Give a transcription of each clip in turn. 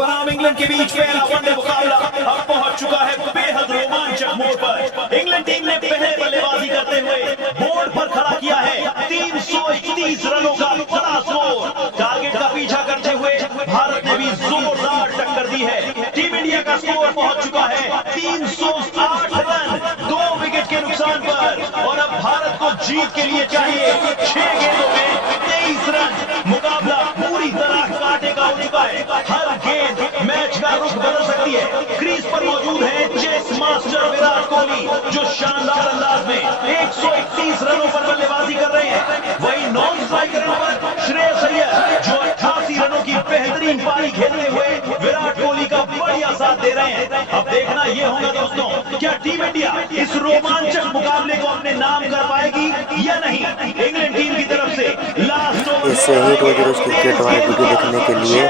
बनाम इंग्लैंड के बीच पहला वनडे मुकाबला अब पहुंच चुका है बेहद रोमांचक मोड़ पर। इंग्लैंड टीम ने पहले बल्लेबाजी करते हुए बोर्ड पर खड़ा किया है 331 रनों का बड़ा स्कोर। टारगेट का पीछा करते हुए भारत ने भी जोरदार टक्कर दी है। टीम इंडिया का स्कोर पहुंच चुका है 308 रन 2 विकेट के नुकसान पर। और अब भारत को जीत के लिए चाहिए 6 गेंदों में 23 रन। मुकाबला पूरी तरह कांटे का हो चुका है। हर गेंद मैच का रुख बदल सकती है। क्रीज पर मौजूद है चेस मास्टर विराट कोहली, जो शानदार अंदाज में 131 रनों पर बल्लेबाजी कर रहे हैं। वहीं नॉन स्ट्राइकर पर श्रेयस अय्यर, जो 88 रनों की बेहतरीन पारी खेलते हुए विराट कोहली का बढ़िया साथ दे रहे हैं। अब देखना यह होगा दोस्तों, क्या टीम इंडिया इस रोमांचक मुकाबले को अपने नाम कर पाएगी या नहीं। इंग्लैंड टीम की तरफ से लास्ट इससे ही रोज क्रिकेट वाले वीडियो देखने के लिए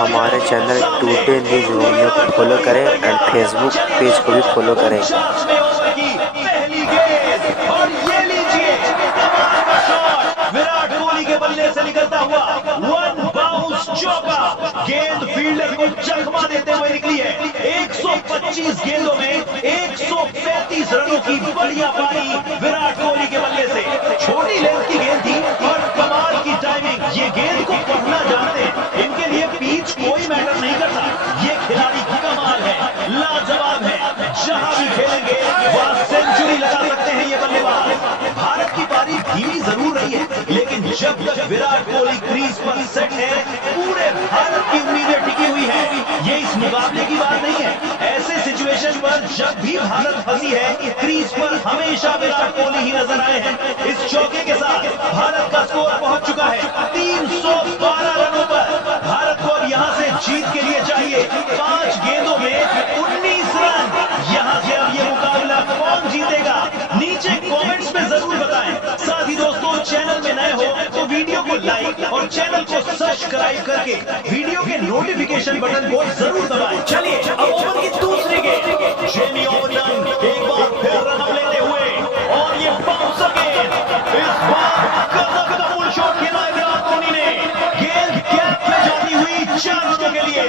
हमारे चैनल टुडे न्यूज़ रोमियो को फॉलो करें एंड फेसबुक पेज को भी फॉलो करें। पहली गेंद और ये लीजिए कमाल का शॉट, विराट कोहली के बल्ले से निकलता हुआ वन बाउंस चौका। गेंद फील्डर को जख्मा देते हुए निकली है। 125 गेंदों में 135 रनों की बढ़िया पारी विराट कोहली के बल्ले से। छोटी लेंथ की गेंद थी और कमाल की टाइमिंग। ये गेंद को पढ़ना जानते हैं, इनके लिए पिच कोई मैटर नहीं करता। ये खिलाड़ी कमाल है, लाजवाब है, जहां भी खेलेंगे वहां सेंचुरी लगा सकते हैं ये बल्लेबाज। भारत की पारी धीमी जरूर रही है, लेकिन जब तक विराट कोहली क्रीज पर सेट है पूरे भारत की उम्मीदें टिकी हुई है। ये इस मुकाबले की बात नहीं है, ऐसे सिचुएशन पर जब भी भारत फंसी है क्रीज पर हमेशा विराट कोहली ही नजर आए हैं। इस चौके के साथ भारत का स्कोर पहुंच चुका है 312 रनों पर। भारत को अब यहां से जीत के लिए चाहिए 5 गेंदों में 19 रन। यहां से अब ये मुकाबला कौन जीतेगा, नीचे कमेंट्स में जरूर बताएं। साथ ही दोस्तों, चैनल में नए हो तो वीडियो को लाइक और चैनल को सब्सक्राइब करके वीडियो के नोटिफिकेशन बटन को जरूर दबाएं। चलिए अब ओवर की दूसरी गेंद, जेमी ओवर्टन एक बार फिर रन लेते हुए, और ये बाउंसर गेंद, इस बार गजब का फुल शॉट खेला है विराट कोहली ने। गेंद कैप में जाती हुई 4 रनों के लिए।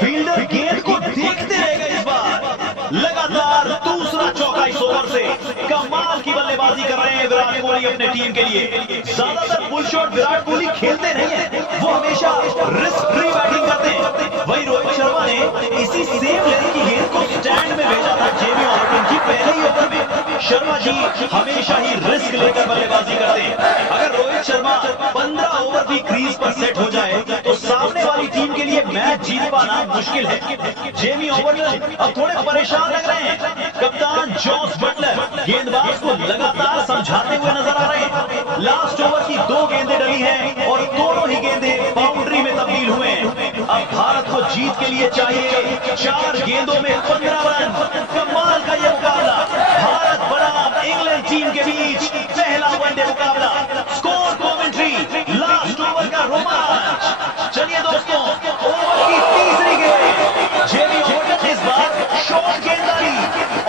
फील्डर गेंद को देखते रह गए। इस बार लगातार दूसरा चौका इस ओवर से। कमाल की बल्लेबाजी कर रहे हैं विराट कोहली अपने टीम के लिए। ज्यादातर फुल शॉट विराट कोहली खेलते नहीं है, वो हमेशा रिस्क फ्री बैटिंग करते हैं। वहीं रोहित शर्मा ने इसी सेम लेंथ की गेंद को स्टैंड में भेजा था जेमी ओवर्टन की पहले ही ओवर में। शर्मा जी हमेशा ही रिस्क लेकर बल्लेबाजी करते हैं। अगर रोहित शर्मा 15 ओवर भी क्रीज पर सेट हो जाए तो सामने वाली टीम के लिए मैच जीत पाना मुश्किल है। जेमी ओवर्टन अब थोड़े परेशान लग रहे हैं। कप्तान जॉस बटलर गेंदबाज को लगातार समझाते हुए नजर आ रहे हैं। लास्ट ओवर की 2 गेंदें डली हैं और दोनों ही गेंदें बाउंड्री में तब्दील हुए हैं। अब भारत को जीत के लिए चाहिए 4 गेंदों में 15 रन। कमाल का यह मुकाबला भारत बनाम इंग्लैंड टीम के बीच पहला वनडे मुकाबला। स्कोर कमेंट्री, लास्ट ओवर का रोमांच। चलिए दोस्तों, ओवर की तीसरी गेंद, जेमी ओवर्टन इस बार शॉर्ट गेंदबाजी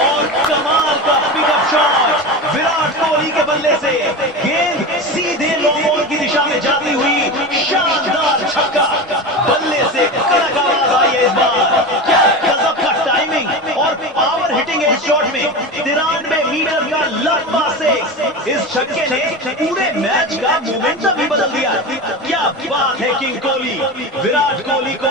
और कमाल का पिकअप शॉट विराट कोहली के बल्ले से। गेंद सीधे लॉन्ग बॉल की दिशा में जाती हुई शानदार छक्का। बल्ले से कड़क आवाज आई है इस बार। क्या गजब का टाइमिंग और पावर हिटिंग है इस शॉट में। 93 मीटर का लंबा सिक्स। इस छक्के ने पूरे मैच का मोमेंटम ही बदल दिया। क्या बात है किंग कोहली। विराट कोहली को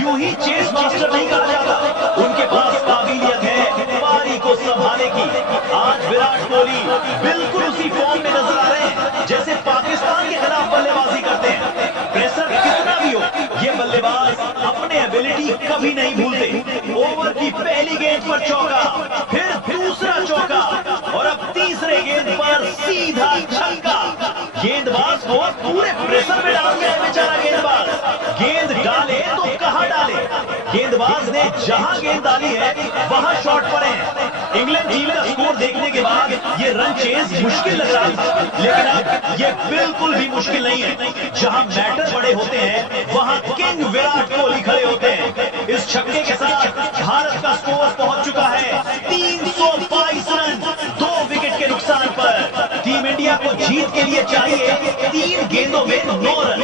यूं ही चेस मास्टर नहीं कहा जाता, उनके पास काबिलियत है पारी को संभालने की। आज विराट कोहली बिल्कुल उसी फॉर्म में नजर आ रहे हैं जैसे पाकिस्तान के खिलाफ बल्लेबाजी करते हैं। प्रेशर कितना भी हो, ये बल्लेबाज अपने एबिलिटी कभी नहीं भूलते। ओवर की पहली गेंद पर चौका, फिर दूसरा चौका और अब तीसरे गेंद पर सीधा छक्का। गेंदबाज को पूरे प्रेशर में डाल दिया है बेचारा गेंदबाज। गेंद डाले तो कहां डाले। गेंदबाज ने जहां गेंद डाली है वहां शॉट पड़े हैं। इंग्लैंड टीम का स्कोर देखने के बाद ये रन चेज मुश्किल लग रहा था, लेकिन अब ये बिल्कुल भी मुश्किल नहीं है। जहां मैटर बड़े होते हैं वहां किंग विराट कोहली खड़े होते हैं। इस छक्के के साथ भारत का स्कोर पहुंच चुका है 322 रन 2 विकेट के नुकसान पर। टीम इंडिया को जीत के लिए चाहिए 3 गेंदों में 9 रन।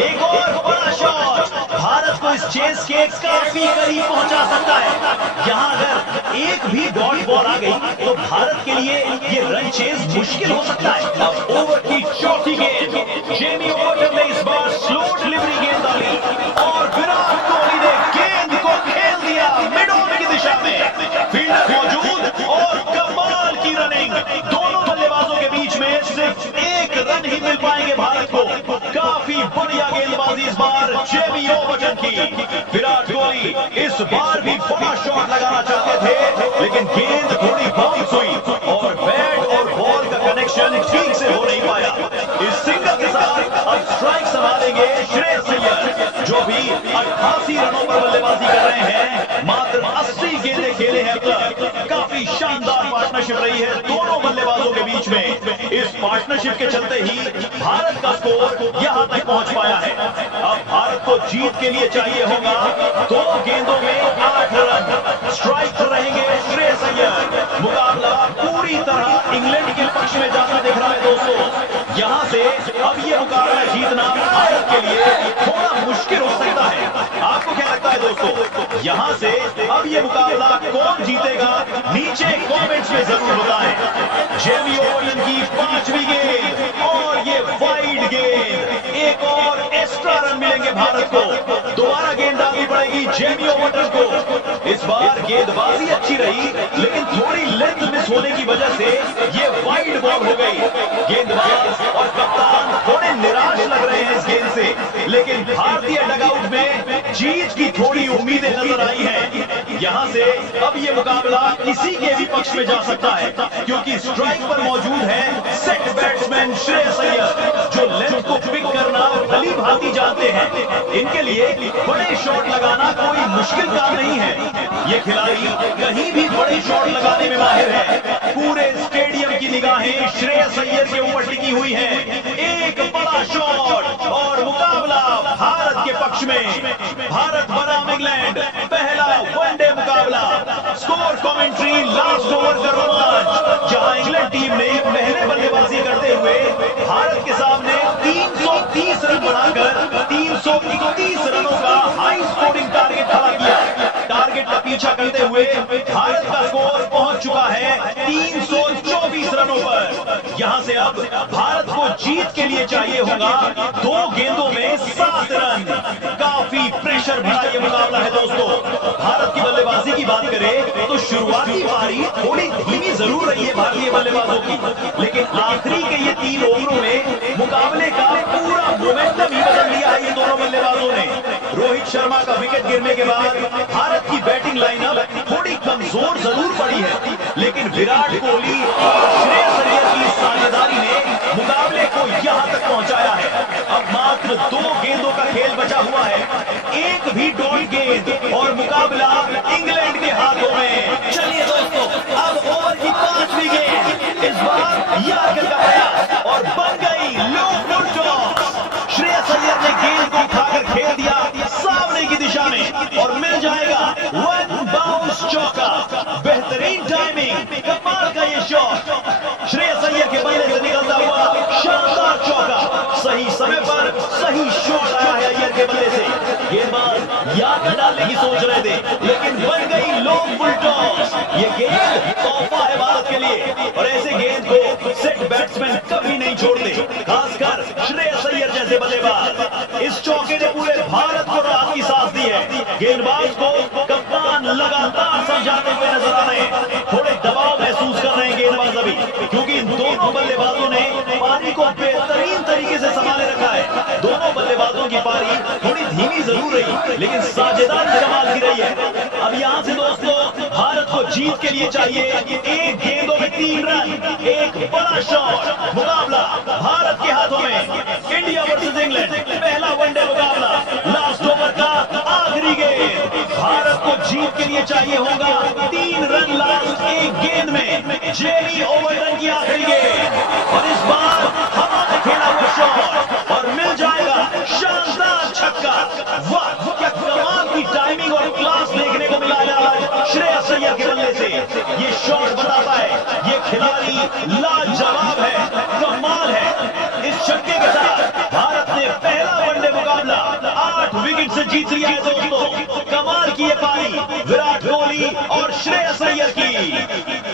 एक और बड़ा शॉट, भारत को इस चेस के काफी करीब पहुंचा सकता है। यहाँ अगर एक भी डॉट बॉल आ गई तो भारत के लिए ये रन चेस मुश्किल हो सकता है। अब ओवर की चौथी गेंद, जेमी ओवरटन ने इस बार स्लो डिलीवरी गेंद डाली और विराट कोहली ने गेंद को खेल दिया मिड ऑन की दिशा में। फील्डर मौजूद और कमाल की रनिंग, दोनों बल्लेबाजों के बीच में सिर्फ एक रन ही मिल पाएंगे भारत को। काफी बढ़िया गेंदबाजी इस बार जेमी ओवरटन की। विराट कोहली इस बार भी बड़ा शॉट लगाना चाहते थे, लेकिन गेंद थोड़ी बाउंस हुई और बैट और बॉल का कनेक्शन ठीक से हो नहीं पाया। इस सिंगल के साथ अब स्ट्राइक संभालेंगे श्रेयस अय्यर, जो भी 88 रनों पर बल्लेबाजी कर रहे हैं। मात्र 80 गेंदें खेले हैं अब तक। काफी शानदार पार्टनरशिप रही है दोनों बल्लेबाजों के बीच में। इस पार्टनरशिप के चलते ही भारत का स्कोर यहां तक पहुंच पाया है। अब भारत को जीत के लिए चाहिए होगा 2 गेंदों में 8 रन। स्ट्राइक पर रहेंगे श्रेयस अय्यर। मुकाबला पूरी तरह इंग्लैंड के पक्ष में जाता दिख रहा है दोस्तों। यहां से अब ये मुकाबला जीतना भारत के लिए थोड़ा मुश्किल हो सकता है। आपको क्या लगता है दोस्तों, यहां से अब ये मुकाबला कौन जीतेगा? नीचे कमेंट्स में जरूर बताएं। जेमी ओवरटन की 5वीं गेंद और ये वाइड गेंद, एक और एक्स्ट्रा रन मिलेंगे भारत को। दोबारा गेंद डालनी पड़ेगी जेमी ओवरटन को। इस बार गेंदबाजी अच्छी रही, लेकिन थोड़ी लेंथ मिस होने की वजह से ये वाइड बॉल हो गई। गेंदबाज और कप्तान थोड़े निराश लग रहे हैं इस गेंद से, लेकिन भारतीय डगआउट में जीत की थोड़ी उम्मीदें नजर आई हैं। यहां से अब ये मुकाबला किसी के भी पक्ष में जा सकता है, क्योंकि स्ट्राइक पर मौजूद है सेट बैट्समैन श्रेयस अय्यर, जो लेंथ को पिक करना भली भांति जानते हैं। इनके लिए बड़े शॉट लगाना कोई मुश्किल काम नहीं है। ये खिलाड़ी कहीं भी बड़े शॉट लगाने में माहिर है। पूरे स्टेडियम की निगाहें श्रेयस अय्यर के ऊपर टिकी हुई हैं। एक बड़ा शॉट और मुकाबला भारत के पक्ष में। भारत बनाम इंग्लैंड, पहला वनडे मुकाबला। स्कोर कमेंट्री लास्ट ओवर का रोमांच, जहां इंग्लैंड टीम ने पहले बल्लेबाजी करते हुए भारत के सामने 330 रन बनाकर 331 रनों का हाई स्कोरिंग टारगेट खड़ा किया। टारगेट का पीछा करते हुए भारत का स्कोर पहुंच चुका है 324 रनों पर। यहां से अब भारत को जीत के लिए चाहिए होगा 2 गेंदों में 7 रन। काफी प्रेशर भरा यह मुकाबला है दोस्तों। भारत की बल्लेबाजी की बात करें तो शुरुआती पारी थोड़ी धीमी जरूर रही है भारतीय बल्लेबाजों की, लेकिन आखिरी के ये 3 ओवरों में मुकाबले का पूरा मोमेंटम ही बदल लिया है ये दोनों बल्लेबाजों ने। रोहित शर्मा का विकेट गिरने के बाद भारत की बैटिंग लाइनअप थोड़ी कमजोर जरूर पड़ी है, लेकिन विराट कोहली और श्रेयस अय्यर की साझेदारी ने मुकाबले को यहां तक पहुंचाया है। अब मात्र 2 गेंदों का खेल बचा हुआ है, एक भी डॉट गेंद और मुकाबला इंग्लैंड के हाथों में। चलिए दोस्तों, अब ओवर की 5वीं गेंद, इस बार यार्कर का प्रयास और बन गई लो फुल टॉस। श्रेयस अय्यर ने गेंद को उठाकर खेल दिया सामने की दिशा में और मिल जाएगा 1 बाउंस चौका। बेहतरीन टाइमिंग, कमाल का ये शॉट। श्रेयस अय्यर के बल्ले से निकलता हुआ शानदार चौका। सही समय पर सही शॉट आया है अय्यर के बल्ले से। गेंदबाज यार्कर डालने की सोच रहे थे, लेकिन बन गई लो फुल टॉस। ये गेंद तोहफा है भारत के लिए, और ऐसे गेंद को सेट बैट्समैन कभी नहीं छोड़ते, खासकर श्रेयस अय्यर जैसे बल्लेबाज। इस चौके ने पूरे भारत को राहत की सांस दी है। गेंदबाज को कप्तान लगातार समझाते हुए नजर आ रहे हैं। थोड़े दबाव महसूस कर रहे हैं गेंदबाज अभी, क्योंकि इन दोनों बल्लेबाजों ने पारी को बेहतरीन तरीके से संभाले रखा है। दोनों बल्लेबाजों की पारी थोड़ी धीमी जरूर रही, लेकिन साझेदारी कमाल की रही है। अब यहां से दोस्तों भारत को जीत के लिए चाहिए 1 गेंदों में 3 रन, एक बड़ा शॉट। मुकाबला भारत के हाथों में। इंडिया वर्सेस इंग्लैंड, पहला वनडे मुकाबला, लास्ट ओवर का आखिरी गेंद। भारत को जीत के लिए चाहिए होगा 3 रन लास्ट 1 गेंद में। जेमी ओवरटन की आखिरी गेंद, और इस बार हमारे खेला हुआ शॉट और मिल जाएगा शानदार छक्का। वाह, क्या कमाल की टाइमिंग और क्लास देखने को मिला है श्रेयस अय्यर के बल्ले से। ये शॉट बताता है ये खिलाड़ी लाजवाब है, कमाल है। इस छक्के के साथ भारत ने पहला वनडे मुकाबला 8 विकेट से जीत लिया है दोस्तों। कमाल की ये पारी विराट कोहली और श्रेयस अय्यर की।